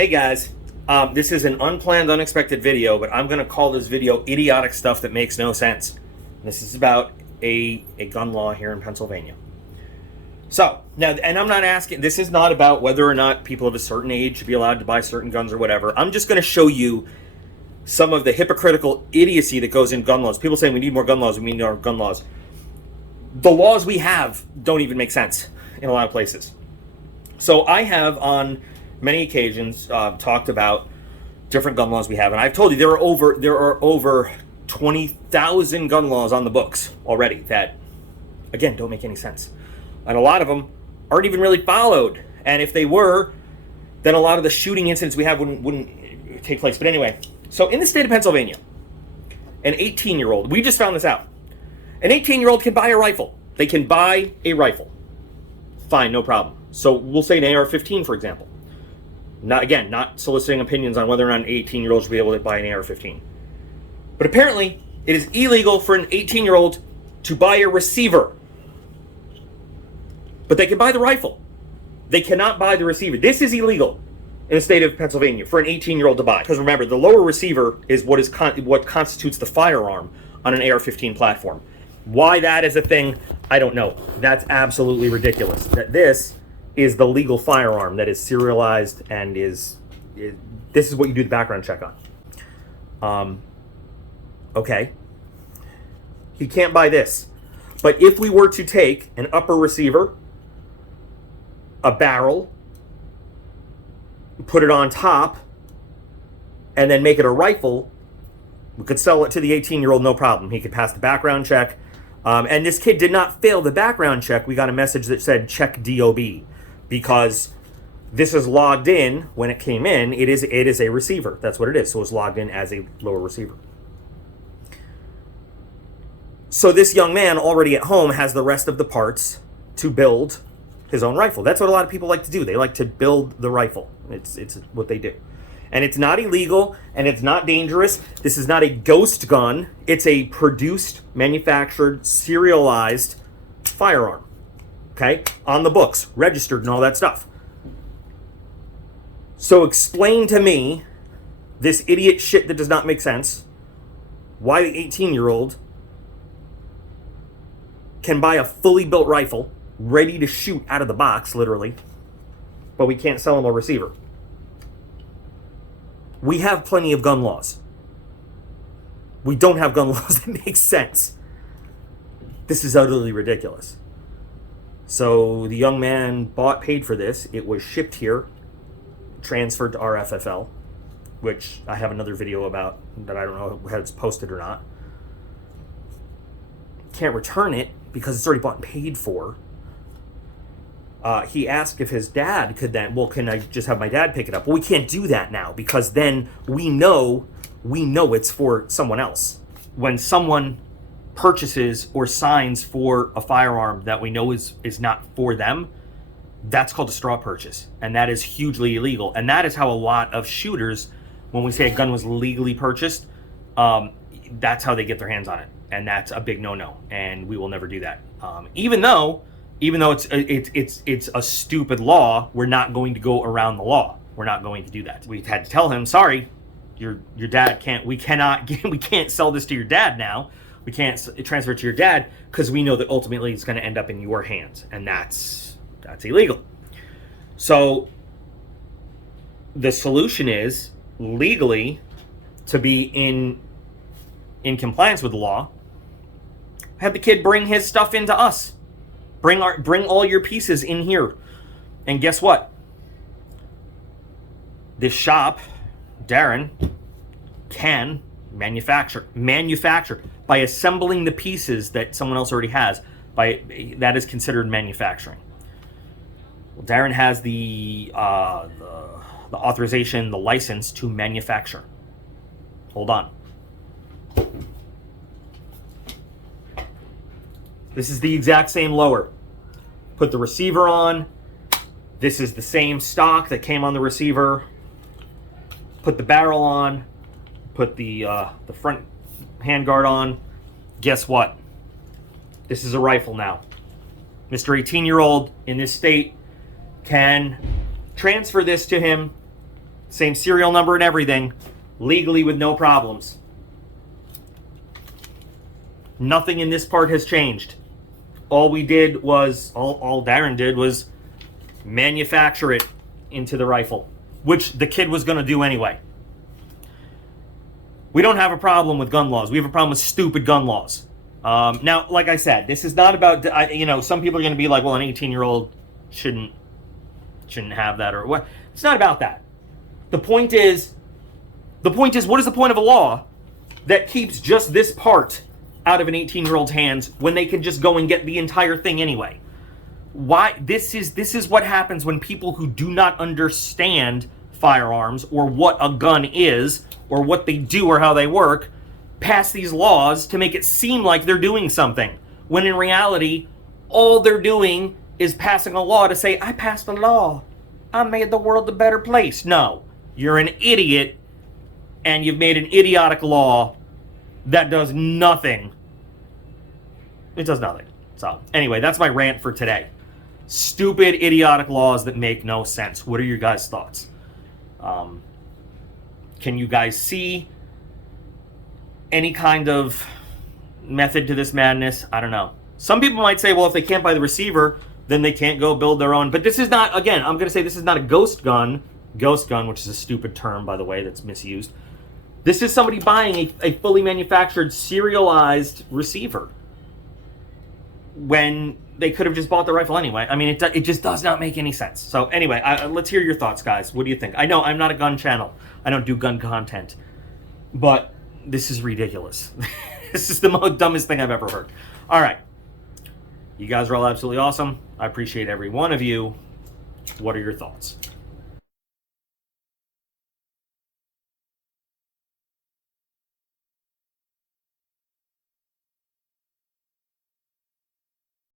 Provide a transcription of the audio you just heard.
Hey guys, this is an unplanned, unexpected video, but I'm going to call this video idiotic stuff that makes no sense. This is about a gun law here in Pennsylvania. So, now, and I'm not asking, this is not about whether or not people of a certain age should be allowed to buy certain guns or whatever. I'm just going to show you some of the hypocritical idiocy that goes in gun laws. People say we need more gun laws, we need more gun laws. The laws we have don't even make sense in a lot of places. So I have on many occasions talked about different gun laws we have, and I've told you there are over 20,000 gun laws on the books already that, again, don't make any sense, and a lot of them aren't even really followed. And if they were, then a lot of the shooting incidents we have wouldn't take place. But anyway, so in the state of Pennsylvania, an 18-year-old, we just found this out, an 18-year-old can buy a rifle. They can buy a rifle. Fine, no problem. So we'll say an AR-15, for example. Not soliciting opinions on whether or not an 18-year-old should be able to buy an AR-15. But apparently, it is illegal for an 18-year-old to buy a receiver. But they can buy the rifle. They cannot buy the receiver. This is illegal in the state of Pennsylvania for an 18-year-old to buy. Because remember, the lower receiver is what constitutes the firearm on an AR-15 platform. Why that is a thing, I don't know. That's absolutely ridiculous. That this is the legal firearm that is serialized and this is what you do the background check on. Okay. He can't buy this. But if we were to take an upper receiver, a barrel, put it on top, and then make it a rifle, we could sell it to the 18-year-old, no problem. He could pass the background check. And this kid did not fail the background check. We got a message that said check DOB because this is logged in when it came in. It is a receiver. That's what it is. So it's logged in as a lower receiver. So this young man already at home has the rest of the parts to build his own rifle. That's what a lot of people like to do. They like to build the rifle. It's what they do. And it's not illegal, and it's not dangerous. This is not a ghost gun. It's a produced, manufactured, serialized firearm. Okay? On the books, registered and all that stuff. So explain to me, this idiot shit that does not make sense, why the 18-year-old can buy a fully built rifle, ready to shoot out of the box, literally, but we can't sell him a receiver. We have plenty of gun laws. We don't have gun laws that make sense. This is utterly ridiculous. So the young man paid for this. It was shipped here, transferred to RFFL, which I have another video about that I don't know if it's posted or not. Can't return it because it's already bought and paid for. He asked if his dad could then, can I just have my dad pick it up? Well, we can't do that now because then we know it's for someone else. When someone purchases or signs for a firearm that we know is not for them, that's called a straw purchase. And that is hugely illegal. And that is how a lot of shooters, when we say a gun was legally purchased, that's how they get their hands on it. And that's a big no-no. And we will never do that. Even though it's a stupid law, we're not going to go around the law. We're not going to do that. We had to tell him, sorry, your dad we can't sell this to your dad now. We can't transfer it to your dad because we know that ultimately it's going to end up in your hands, and that's illegal. So the solution is legally to be in compliance with the law. Have the kid bring his stuff into us. Bring all your pieces in here. And guess what? This shop, Darren, can manufacture by assembling the pieces that someone else already has. That is considered manufacturing. Well, Darren has the authorization, the license to manufacture. Hold on. This is the exact same lower. Put the receiver on. This is the same stock that came on the receiver. Put the barrel on. Put the front handguard on. Guess what? This is a rifle now. Mr. 18-year-old in this state can transfer this to him Same serial number and everything, legally with no problems. Nothing in this part has changed. All Darren did was manufacture it into the rifle, which the kid was going to do anyway. We don't have a problem with gun laws. We have a problem with stupid gun laws. Now, like I said, this is not about, some people are going to be like, well, an 18-year-old shouldn't have that or what. It's not about that. The point is, what is the point of a law that keeps just this part out of an 18-year-old's hands when they can just go and get the entire thing anyway? Why? This is what happens when people who do not understand firearms or what a gun is or what they do or how they work pass these laws to make it seem like they're doing something, when in reality, all they're doing is passing a law to say, I passed a law. I made the world a better place. No, you're an idiot, and you've made an idiotic law that does nothing. It does nothing. So, anyway, that's my rant for today. Stupid, idiotic laws that make no sense. What are your guys' thoughts? Can you guys see any kind of method to this madness? I don't know. Some people might say, well, if they can't buy the receiver, then they can't go build their own. But this is not, again, I'm going to say this is not a ghost gun, which is a stupid term, by the way, that's misused. This is somebody buying a fully manufactured, serialized receiver when they could have just bought the rifle anyway. I mean, it just does not make any sense. So anyway, let's hear your thoughts, guys. What do you think? I know I'm not a gun channel. I don't do gun content. But this is ridiculous. This is the most dumbest thing I've ever heard. All right. You guys are all absolutely awesome. I appreciate every one of you. What are your thoughts?